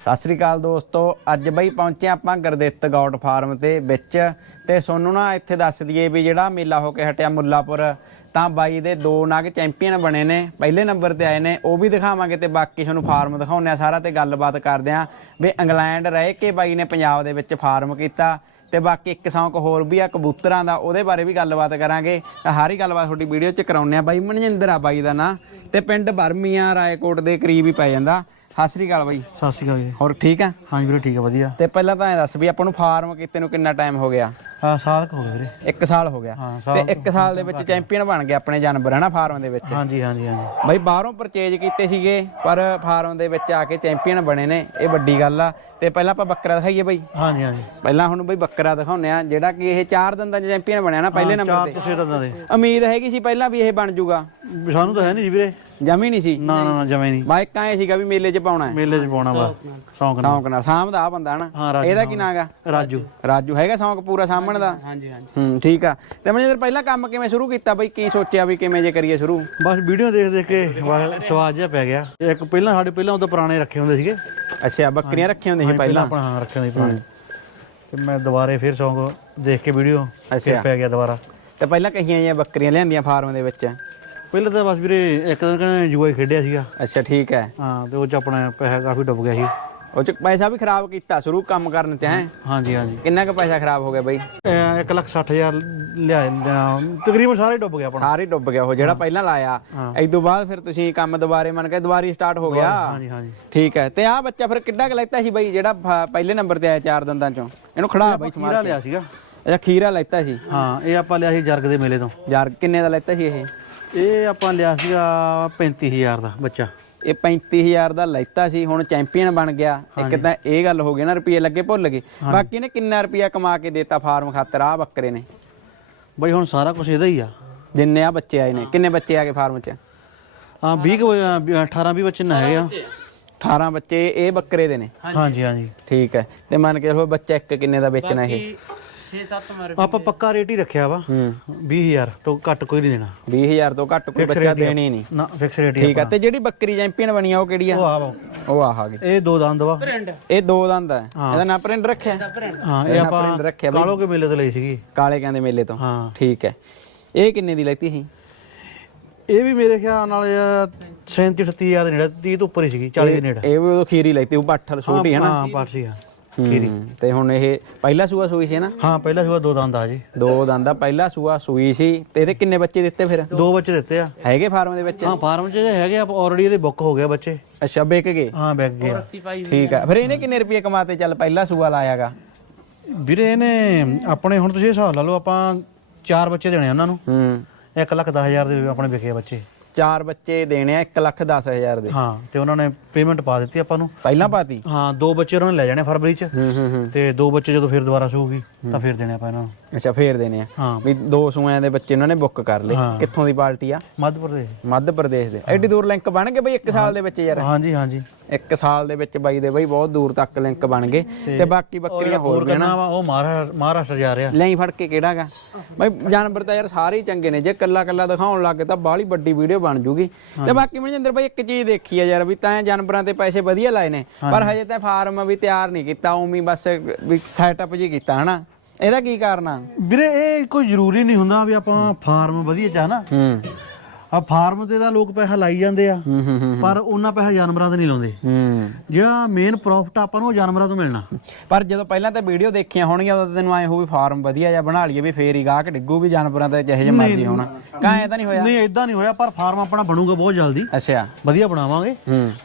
ਸਤਿ ਸ੍ਰੀ ਅਕਾਲ ਦੋਸਤੋ, ਅੱਜ ਬਈ ਪਹੁੰਚੇ ਆਪਾਂ ਗੁਰਦਿੱਤ ਗੌਡ ਫਾਰਮ ਤੇ ਵਿੱਚ। ਤੇ ਸੋਨੂੰ ਨਾ ਇੱਥੇ ਦੱਸ ਦਈਏ ਵੀ ਜਿਹੜਾ ਮੇਲਾ ਹੋ ਕੇ ਹਟਿਆ ਮੁੱਲਾਪੁਰ, ਤਾਂ ਬਾਈ ਦੇ ਦੋ ਨਾਗ ਚੈਂਪੀਅਨ ਬਣੇ ਨੇ। ਪਹਿਲੇ ਨੰਬਰ ਤੇ ਆਏ ਨੇ, ਉਹ ਵੀ ਦਿਖਾਵਾਂਗੇ ਤੇ ਬਾਕੀ ਤੁਹਾਨੂੰ ਫਾਰਮ ਦਿਖਾਉਂਦੇ ਆ ਸਾਰਾ ਤੇ ਗੱਲਬਾਤ ਕਰਦੇ ਆ ਵੀ ਇੰਗਲੈਂਡ ਰਹਿ ਕੇ ਬਾਈ ਨੇ ਪੰਜਾਬ ਦੇ ਵਿੱਚ ਫਾਰਮ ਕੀਤਾ। ਤੇ ਬਾਕੀ ਇੱਕ ਸੌਂਕ ਹੋਰ ਵੀ ਆ ਕਬੂਤਰਾਂ ਦਾ, ਉਹਦੇ ਬਾਰੇ ਵੀ ਗੱਲਬਾਤ ਕਰਾਂਗੇ। ਤਾਂ ਸਾਰੀ ਗੱਲਬਾਤ ਤੁਹਾਡੀ ਵੀਡੀਓ 'ਚ ਕਰਾਉਂਦੇ ਆ ਬਾਈ ਮਨਜਿੰਦਰ ਆ ਬਾਈ ਦਾ ਨਾਂ। ਤੇ ਪਿੰਡ ਬਰਮੀਆਂ, ਰਾਏਕੋਟ ਦੇ ਕਰੀਬ ਹੀ ਪੈ ਜਾਂਦਾ। ਸਤਿ ਸ੍ਰੀ ਅਕਾਲ ਬਾਈ। ਸਤਿ ਸ਼੍ਰੀ ਅਕਾਲ ਜੀ। ਹੋਰ ਠੀਕ ਆ? ਹਾਂਜੀ ਵੀਰੇ ਠੀਕ ਹੈ ਵਧੀਆ। ਤੇ ਪਹਿਲਾਂ ਤਾਂ ਇਹ ਦੱਸ ਵੀ ਆਪਾਂ ਨੂੰ ਫਾਰਮ ਕੀਤੇ ਨੂੰ ਕਿੰਨਾ ਟਾਈਮ ਹੋ ਗਿਆ? ਹਾਂ ਸਾਲ ਕੁ ਹੋ ਗਿਆ ਵੀਰੇ। 1 ਸਾਲ ਹੋ ਗਿਆ। ਹਾਂ ਤੇ ਸਾਲ 1 ਸਾਲ ਦੇ ਵਿੱਚ ਚੈਂਪੀਅਨ ਬਣ ਗਏ ਆਪਣੇ ਜਾਨਵਰ ਹਨਾ ਫਾਰਮ ਦੇ ਵਿੱਚ? ਹਾਂਜੀ ਹਾਂਜੀ ਹਾਂਜੀ। ਬਾਈ ਬਾਹਰੋਂ ਪਰਚੇਜ ਕੀਤੇ ਸੀਗੇ ਪਰ ਫਾਰਮ ਦੇ ਵਿੱਚ ਆ ਕੇ ਚੈਂਪੀਅਨ ਬਣੇ ਨੇ ਇਹ ਵੱਡੀ ਗੱਲ ਆ। ਤੇ ਪਹਿਲਾਂ ਆਪਾਂ ਬੱਕਰਾ ਦਿਖਾਈਏ ਬਾਈ। ਹਾਂਜੀ ਹਾਂਜੀ। ਪਹਿਲਾਂ ਹੁਣ ਬਈ ਬੱਕਰਾ ਦਿਖਾਉਂਦੇ ਆ ਜਿਹੜਾ ਕਿ ਇਹ ਚਾਰ ਦਿਨ ਦਾ ਚੈਂਪੀਅਨ ਬਣਿਆ ਨਾ ਪਹਿਲੇ ਨੰਬਰ ਚਾਰ ਤੇ। ਤੁਸੀਂ ਤਾਂ ਦੇ। ਉਮੀਦ ਹੈਗੀ ਸੀ ਪਹਿਲਾਂ ਵੀ ਇਹ ਬਣ ਜੂਗਾ। ਵੀ ਸਾਨੂੰ ਤਾਂ ਹੈ ਨਹੀਂ ਸੀ ਵੀਰੇ। ਜਮੀ ਨਹੀਂ ਸੀ? ਨਾ ਨਾ ਨਾ ਜਮੇ ਨਹੀਂ। ਬਾਈਕ ਆਏ ਸੀਗਾ ਵੀ ਮੇਲੇ 'ਚ ਪਾਉਣਾ ਹੈ। ਮੇਲੇ 'ਚ ਪਾਉਣਾ ਵਾ। ਸ਼ੌਂਕ ਨਾਲ। ਸ਼ੌਂਕ ਨਾਲ। ਸਾਹਮਣਾ ਆ ਬੰਦਾ ਹਨਾ? ਰਾਜੂ ਇਹਦਾ ਕੀ ਨਾਂ ਗਾ ਰਾਜੂ। ਰਾਜੂ। ਹੈਗਾ ਸ਼ੌਂਕ ਪੂਰਾ ਸਾਹਮਣ ਦਾ? ਹਾਂਜੀ ਹਾਂਜੀ ਹੂੰ ਠੀਕ ਆ। ਤੇ ਮਨਿੰਦਰ ਪਹਿਲਾਂ ਕੰਮ ਕਿਵੇਂ ਸ਼ੁਰੂ ਕੀਤਾ ਬਈ? ਕੀ ਸੋਚਿਆ ਵੀ ਕਿਵੇਂ ਜੇ ਕਰੀਏ ਸ਼ੁਰੂ? ਬਸ ਵੀਡੀਓ ਦੇਖ ਦੇਖ ਕੇ ਸਵਾਦ ਜਿਹਾ ਪੈ ਗਿਆ। ਇੱਕ ਪਹਿਲਾਂ ਸਾਡੇ ਪਹਿਲਾਂ ਉਦੋਂ ਪੁਰਾਣੇ ਰੱਖੇ ਹੁੰਦੇ ਸੀਗੇ। ਅੱਛਾ ਬੱਕਰੀਆਂ ਰੱਖੀਆਂ ਹੁੰਦੀਆਂ ਸੀ ਪਹਿਲਾਂ ਆਪਣਾ ਹਾਂ ਰੱਖੇ ਹੁੰਦੇ ਸੀ ਪੁਰਾਣੇ। ਤੇ ਮੈਂ ਦੁਬਾਰੇ ਫਿਰ ਸ਼ੌਂਕ ਦੇਖ ਕੇ ਵੀਡੀਓ ਫਿਰ ਅੱਛਾ। ਪੈ ਗਿਆ ਦੁਬਾਰਾ। ਤੇ ਪਹਿਲਾਂ ਕਹੀਆਂ ਜਾਂ ਬੱਕਰੀਆਂ ਲਿਆਂਦੀਆਂ ਫਾਰਮ ਦੇ ਵਿੱਚ? ਪਹਿਲਾਂ ਤਾਂ ਬਸ ਵੀਰੇ ਇੱਕ ਦਿਨ ਕਹਿੰਦੇ ਜੂਆ ਖੇਡਿਆ ਸੀਗਾ। ਅੱਛਾ ਠੀਕ ਹੈ। ਹਾਂ ਤੇ ਉਹ ਚ ਆਪਣਾ ਪੈਸਾ ਕਾਫੀ ਡੁੱਬ ਗਿਆ ਸੀ। ਉਹ ਚ ਪੈਸਾ ਵੀ ਖਰਾਬ ਕੀਤਾ ਸ਼ੁਰੂ ਕੰਮ ਕਰਨ ਚ ਹੈ? ਹਾਂਜੀ ਹਾਂਜੀ। ਕਿੰਨਾ ਕੁ ਪੈਸਾ ਖਰਾਬ ਹੋ ਗਿਆ ਬਈ? ਇਹ ਇੱਕ ਲੱਖ ਸੱਠ ਹਜ਼ਾਰ ਲਿਆ ਤਕਰੀਬਨ ਸਾਰੇ ਡੁੱਬ ਗਿਆ ਆਪਣਾ। ਸਾਰੇ ਡੁੱਬ ਗਿਆ ਉਹ ਜਿਹੜਾ ਪਹਿਲਾਂ ਲਾਇਆ। ਇਸ ਤੋਂ ਬਾਅਦ ਫਿਰ ਤੁਸੀਂ ਕੰਮ ਦੁਬਾਰੇ ਮੰਨ ਕੇ ਦੁਬਾਰੀ ਸਟਾਰਟ ਹੋ ਗਿਆ। ਹਾਂਜੀ ਹਾਂਜੀ। ਠੀਕ ਹੈ। ਤੇ ਆਹ ਬੱਚਾ ਫਿਰ ਕਿੱਡਾ ਕੁ ਲੈਤਾ ਸੀ ਬਈ ਜਿਹੜਾ ਪਹਿਲੇ ਨੰਬਰ ਤੇ ਆਇਆ ਚਾਰ ਦੰਦਾਂ ਚੋਂ? ਇਹਨੂੰ ਖੜਾ ਬਈ ਖੀਰਾ ਸਮਾਰ ਕੇ ਲਿਆ ਸੀਗਾ। ਅੱਛਾ ਖੀਰਾ ਲੈਤਾ ਸੀ। ਹਾਂ ਇਹ ਆਪਾਂ ਲਿਆ ਸੀ ਜਰਗ ਦੇ ਮੇਲੇ ਤੋਂ। ਯਾਰ ਕਿੰਨੇ ਦਾ ਲੈਤਾ ਸੀ ਇਹ? ਇਹ ਆਪਾਂ ਲਿਆ ਸੀਗਾ 35000 ਦਾ ਬੱਚਾ। ਇਹ 35000 ਦਾ ਲੈਤਾ ਸੀ ਹੁਣ ਚੈਂਪੀਅਨ ਬਣ ਗਿਆ। ਇੱਕ ਤਾਂ ਇਹ ਗੱਲ ਹੋ ਗਈ ਨਾ ਰੁਪਏ ਲੱਗੇ ਭੁੱਲ ਗਏ। ਬਾਕੀ ਇਹਨੇ ਕਿੰਨਾ ਰੁਪਿਆ ਕਮਾ ਕੇ ਦਿੱਤਾ ਫਾਰਮ ਖਾਤਰ ਆ ਬੱਕਰੇ ਨੇ। ਬਈ ਹੁਣ ਸਾਰਾ ਕੁਝ ਇਹਦਾ ਹੀ ਆ। ਜਿੰਨੇ ਆ ਬੱਚੇ ਆਏ ਨੇ ਕਿੰਨੇ ਬੱਚੇ ਆ ਗਏ ਫਾਰਮ 'ਚ? ਹਾਂ 20 ਕੁ, ਅਹ, 18 20 ਬੱਚੇ ਨਾ ਹੈਗੇ ਆ। 18 ਬੱਚੇ ਇਹ ਬੱਕਰੇ ਦੇ ਨੇ। ਹਾਂਜੀ ਹਾਂਜੀ। ਠੀਕ ਹੈ। ਤੇ ਮੰਨ ਕੇ ਚਲੋ ਬੱਚਾ ਇੱਕ ਕਿੰਨੇ ਦਾ ਵੇਚਣਾ ਇਹ? ਆਪਾਂ ਪੱਕਾ ਰੇਟ ਹੀ ਰੱਖਿਆ ਵਾ। ਹੂੰ। 20000 ਤੋਂ ਘੱਟ ਕੋਈ ਨਹੀਂ ਦੇਣਾ। 20000 ਤੋਂ ਘੱਟ ਕੋਈ ਬੱਚਾ ਦੇਣੀ ਨਹੀਂ। ਨਾ ਫਿਕਸ ਰੇਟ ਹੀ ਠੀਕ ਹੈ ਤੇ ਜਿਹੜੀ ਬੱਕਰੀ ਚੈਂਪੀਅਨ ਬਣੀ ਆ ਉਹ ਕਿਹੜੀ ਉਹ ਆ ਆ ਵਾ। ਉਹ ਆਹ ਆ ਗਈ। ਇਹ ਦੋ ਦੰਦ ਵਾ। ਇਹ ਦੋ ਦੰਦ ਹੈ। ਇਹਦਾ ਨਾਂ ਪ੍ਰਿੰਟ ਰੱਖਿਆ? ਹਾਂ ਇਹ ਆਪਾਂ ਪ੍ਰਿੰਟ ਰੱਖਿਆ ਬਈ। ਕਾਲੋ ਕੇ ਮੇਲੇ ਤੋਂ ਲਈ ਸੀਗੀ। ਕਾਲੇ ਕਹਿੰਦੇ ਮੇਲੇ ਤੋਂ। ਹਾਂ। ਠੀਕ ਹੈ। ਇਹ ਕਿੰਨੇ ਦੀ ਲੈਤੀ ਸੀ? ਇਹ ਵੀ ਮੇਰੇ ਖਿਆਲ ਨਾਲ 37 38000 ਦੇ ਨੇੜੇ 30 ਤੋਂ ਉੱਪਰ ਹੀ ਸੀਗੀ 40 ਦੇ ਨੇੜੇ। ਇਹ ਵੀ ਉਹ ਖੀਰੀ ਲੈਤੀ ਉਹ ਪੱਠਲ ਛੋਟੀ ਹੈ ਨਾ? ਹਾਂ ਪਾਠ ਸੀਗਾ ਤੇ ਹੁਣ ਇਹ ਪਹਿਲਾ ਸੂਆ ਸੂਈ ਸੀ ਨਾ? ਹਾਂ ਪਹਿਲਾ ਸੀਗਾ ਦੋ ਦੰਦ ਆ ਜੀ। ਦੋ ਦੰਦਾ ਪਹਿਲਾ ਸੂਆ ਸੂਈ ਸੀ। ਤੇ ਇਹਦੇ ਕਿੰਨੇ ਬੱਚੇ ਦਿੱਤੇ ਫਿਰ? ਦੋ ਬੱਚੇ ਦਿੱਤੇ ਆ। ਹੈਗੇ ਫਾਰਮ ਦੇ ਵਿੱਚ ਹਾਂ ਫਾਰਮ 'ਚ ਹੈਗੇ ਆ ਆਲਰੇਡੀ ਇਹਦੇ ਬੁੱਕ ਹੋ ਗਿਆ ਬੱਚੇ। ਅੱਛਾ ਵਿਕ ਗਏ? ਹਾਂ ਬੈਗ ਗਿਆ ਠੀਕ ਹੈ ਫਿਰ ਇਹਨੇ ਕਿੰਨੇ ਰੁਪਏ ਕਮਾਤੇ? ਚੱਲ ਪਹਿਲਾ ਸੂਆ ਲਾਇਆਗਾ। ਵੀਰੇ ਇਹਨੇ ਆਪਣੇ ਹੁਣ ਤੁਸੀਂ ਇਹ ਹਿਸਾਬ ਲਾ ਲਓ ਆਪਾਂ ਚਾਰ ਬੱਚੇ ਦੇਣੇ ਆ ਉਹਨਾਂ ਨੂੰ। ਹੂੰ। 1 ਲੱਖ 10 ਹਜ਼ਾਰ ਦੇ ਆਪਣੇ ਆ ਬੱਚੇ। ਚਾਰ ਬੱਚੇ ਦੇਣੇ ਆ 1 ਲੱਖ 10 ਹਜ਼ਾਰ ਦੇ। ਹਾਂ ਤੇ ਉਹਨਾਂ ਨੇ ਪੇਮੈਂਟ ਪਾ ਦਿੱਤੀ ਆਪਾਂ ਨੂੰ। ਪਹਿਲਾਂ ਪਾਤੀ? ਹਾਂ ਦੋ ਬੱਚੇ ਉਹਨਾਂ ਨੇ ਲੈ ਜਾਣੇ ਫਰਵਰੀ 'ਚ। ਹੂੰ ਹੂੰ ਹੂੰ। ਤੇ ਦੋ ਬੱਚੇ ਜਦੋਂ ਫਿਰ ਦੁਬਾਰਾ ਸੂਗੀ ਤਾਂ ਫਿਰ ਦੇਣੇ ਆਪਾਂ ਇਹਨਾਂ ਨੂੰ। ਅੱਛਾ ਫੇਰ ਦੇਣੇ ਆ। ਹਾਂ। ਵੀ ਦੋ ਸੂਆਂ ਦੇ ਬੱਚੇ ਉਹਨਾਂ ਨੇ ਬੁੱਕ ਕਰ ਲਏ। ਹਾਂ। ਕਿੱਥੋਂ ਦੀ ਪਾਰਟੀ ਆ? ਮੱਧ ਪ੍ਰਦੇਸ਼। ਮੱਧ ਪ੍ਰਦੇਸ਼ ਦੇ। ਐਡੀ ਦੂਰ ਲਿੰਕ ਬਣ ਗਏ ਬਈ 1 ਸਾਲ ਦੇ ਵਿੱਚ ਯਾਰ। ਹਾਂਜੀ ਹਾਂਜੀ। ਇੱਕ ਸਾਲ ਦੇ ਵਿੱਚ ਬਾਈ ਦੇ ਬਈ ਬਹੁਤ ਦੂਰ ਤੱਕ ਲਿੰਕ ਬਣ ਗਏ ਤੇ ਬਾਕੀ ਬੱਕਰੀਆਂ ਹੋਰ ਵੀ ਵਾ ਉਹ ਮਹਾਰਾ- ਮਹਾਰਾਸ਼ਟਰ ਜਾ ਰਿਹਾ। ਲੈ ਫੜ ਕੇ ਕਿਹੜਾਗਾ ਬਈ ਜਾਨਵਰ ਤਾਂ ਯਾਰ ਸਾਰੇ ਹੀ ਚੰਗੇ ਨੇ ਜੇ ਕੱਲਾ ਕੱਲਾ ਦਿਖਾਉਣ ਲੱਗੇ ਤਾਂ ਬਾਹਲੀ ਵੱਡੀ ਵੀਡੀਓ ਬਣ ਜੂਗੀ। ਤੇ ਬਾਕੀ ਮਨਜਿੰਦਰ ਬਾਈ ਇੱਕ ਚੀਜ਼ ਦੇਖੀ ਆ ਯਾਰ ਵੀ ਤਾਂ ਜਾਨਵਰਾਂ ਤੇ ਪੈਸੇ ਵਧੀਆ ਲਾਏ ਨੇ ਪਰ ਹਜੇ। ਤਾਂ ਫਾਰਮ ਵੀ ਤਿਆਰ ਨਹੀਂ ਕੀਤਾ ਉਵੇਂ ਬਸ ਵੀ ਸੈਟਅਪ ਜੀ ਕੀਤਾ ਹਨਾ? ਇਹਦਾ ਕੀ ਕਾਰਨ ਆ? ਵੀਰੇ ਇਹ ਕੋਈ ਜ਼ਰੂਰੀ ਨਹੀਂ ਹੁੰਦਾ ਵੀ ਆਪਾਂ ਫਾਰਮ ਵਧੀਆ ਚਾਹ ਨਾ ਹੂੰ। ਆ ਫਾਰਮ ਤੇ ਤਾਂ ਲੋਕ ਪੈਸਾ ਲਾਈ ਜਾਂਦੇ ਆ ਹੂੰ ਹੂੰ ਹੂੰ ਪਰ ਉਹਨਾਂ ਪੈਸਾ ਜਾਨਵਰਾਂ ਤੇ ਨਹੀਂ ਲਾਉਂਦੇ। ਹੂੰ। ਜਿਹੜਾ ਮੇਨ ਪ੍ਰੋਫਿਟ ਆਪਾਂ ਨੂੰ ਉਹ ਜਾਨਵਰਾਂ ਤੋਂ ਮਿਲਣਾ। ਪਰ ਜਦੋਂ ਪਹਿਲਾਂ ਤਾਂ ਵੀਡੀਓ ਦੇਖੀਆਂ ਹੋਣਗੀਆਂ ਉਦੋਂ ਤੈਨੂੰ ਐ ਹੋ ਵੀ ਫਾਰਮ ਵਧੀਆ ਜਿਹਾ ਬਣਾ ਲਈਏ ਵੀ ਫੇਰ ਹੀ ਗਾਹਕ ਡਿੱਗੂ ਵੀ ਜਾਨਵਰਾਂ ਤੇ ਜਿਹੇ ਜਿਹੇ ਮਰਜ਼ੀ ਹੋਣਾ। ਕਾਂ ਐ ਤਾਂ ਨਹੀਂ ਹੋਇਆ? ਨਹੀਂ ਇਦਾਂ ਨਹੀਂ ਹੋਇਆ ਪਰ ਫਾਰਮ ਆਪਣਾ ਬਣੂਗਾ ਬਹੁਤ ਜਲਦੀ। ਅੱਛਾ। ਵਧੀਆ ਬਣਾਵਾਂਗੇ।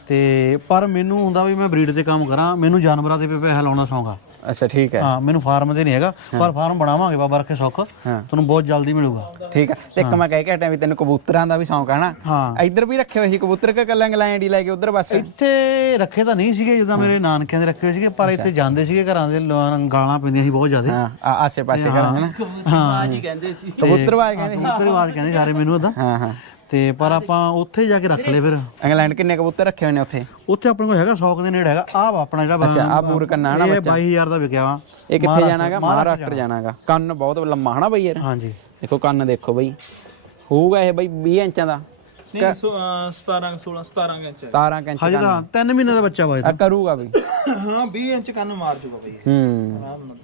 ਤੇ ਪਰ ਮੈਨੂੰ ਹੁੰਦਾ ਵੀ ਮੈਂ ਬਰੀਡ ਤੇ ਕੰਮ ਕਰਾਂ ਮੈਨੂੰ ਜਾਨਵਰਾਂ ਤੇ ਪੈਸਾ ਲਾਉਣਾ ਸੌਂਗਾ ਅੱਛਾ ਠੀਕ ਹੈ। ਹਾਂ ਮੈਨੂੰ ਫਾਰਮ ਤੇ ਨਹੀਂ ਹੈਗਾ। ਪਰ ਫਾਰਮ ਬਣਾਵਾਂਗੇ ਬਾਬਾ ਰੱਖੇ ਸੁੱਖ। ਤੁਹਾਨੂੰ ਬਹੁਤ ਜਲਦੀ ਮਿਲੂਗਾ। ਠੀਕ ਹੈ। ਤੇ ਇੱਕ ਮੈਂ ਕਹਿ ਕੇ ਹਟਿਆ ਵੀ ਤੈਨੂੰ ਕਬੂਤਰਾਂ ਦਾ ਵੀ ਸ਼ੌਂਕ ਹੈ ਨਾ ਹਾਂ। ਇੱਧਰ ਵੀ ਰੱਖੇ ਹੋਏ ਸੀ ਕਬੂਤਰ ਕਿ ਕੱਲਾ ਇੰਗਲੈਂਡ ਹੀ ਲੈ ਕੇ ਉਧਰ ਬਸ? ਇੱਥੇ ਰੱਖੇ ਤਾਂ ਨਹੀਂ ਸੀਗੇ ਜਿੱਦਾਂ ਮੇਰੇ ਨਾਨਕਿਆਂ ਦੇ ਰੱਖੇ ਹੋਏ ਸੀਗੇ ਪਰ ਇੱਥੇ ਜਾਂਦੇ ਸੀਗੇ ਘਰਾਂ ਦੇ ਗਾਲਾਂ ਪੈਂਦੀਆਂ ਸੀ ਬਹੁਤ ਜ਼ਿਆਦਾ। ਹਾਂ ਆ- ਆਸੇ ਪਾਸੇ ਕਰਾਂਗੇ ਨਾ ਹਾਂ। ਕਬੂਤਰ ਬਾਜ ਕਹਿੰਦੇ ਸੀ। ਕਬੂਤਰ ਰਿਵਾਜ ਕਹਿੰਦੇ ਸਾਰੇ ਮੈਨੂੰ ਉਦਾਂ ਹਾਂ ਹਾਂ। ਤੇ ਪਰ ਆਪਾਂ ਉੱਥੇ ਜਾ ਕੇ ਰੱਖ ਲਏ ਫਿਰ। ਇੰਗਲੈਂਡ ਕਿੰਨੇ ਕਬੂਤਰ ਰੱਖੇ ਹੋਏ ਨੇ ਉੱਥੇ? ਉੱਥੇ ਆਪਣੇ ਕੋਲ ਹੈਗਾ 100 ਦੇ ਨੇੜੇ ਹੈਗਾ। ਆਹ ਵਾ ਆਪਣਾ ਜਿਹੜਾ ਅੱਛਾ ਆ ਪੂਰ ਕੰਨਾ ਹਨਾ ਇਹ 22000 ਦਾ ਵਿਕਿਆ ਵਾ। ਇਹ ਕਿੱਥੇ ਜਾਣਾਗਾ? ਮਹਾਰਾਸ਼ਟਰ ਜਾਣਾਗਾ। ਕੰਨ ਬਹੁਤ ਲੰਮਾ ਹਨਾ ਬਈ ਯਾਰ? ਹਾਂਜੀ। ਦੇਖੋ ਕੰਨ ਦੇਖੋ ਬਈ। ਹੋਊਗਾ ਇਹ ਬਈ 20 ਇੰਚਾਂ ਦਾ। ਨਹੀਂ 17 16 17 ਇੰਚ ਹੈ। 17 ਇੰਚ ਹਜੇ ਤਾਂ 3 ਮਹੀਨੇ ਦਾ ਬੱਚਾ ਵਾ ਇਹ ਕਰੂਗਾ ਵੀ ਹਾਂ 20 ਇੰਚ ਕੰਨ ਮਾਰ ਜੂਗਾ ਬਈ ਹੂੰ। ਆਰਾਮ ਨਾਲ।